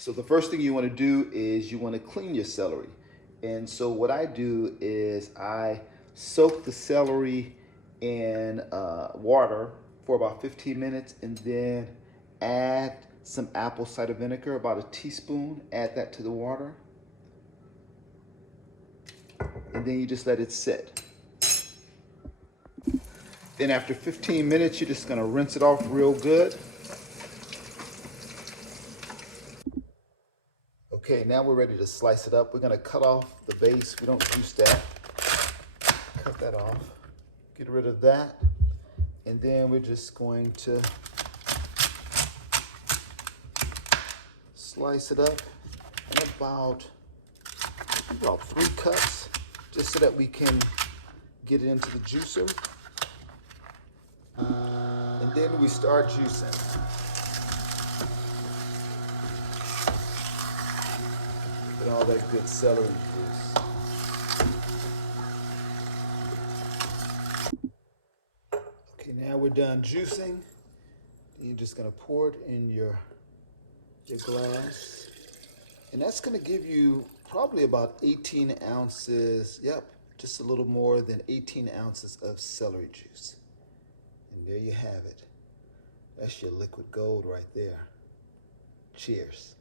So the first thing you want to do is you want to clean your celery. And so what I do is I soak the celery in water for about 15 minutes and then add some apple cider vinegar, about a teaspoon, add that to the water. And then you just let it sit. Then after 15 minutes, you're just gonna rinse it off real good. Okay, now we're ready to slice it up. We're gonna cut off the base. We don't juice that. Cut that off. Get rid of that. And then we're just going to slice it up in about 3 cuts, just so that we can get it into the juicer. And then we start juicing. Get all that good celery juice. Okay, now we're done juicing. You're just gonna pour it in your glass. And that's gonna give you probably about 18 ounces, yep, just a little more than 18 ounces of celery juice. And there you have it. That's your liquid gold right there. Cheers.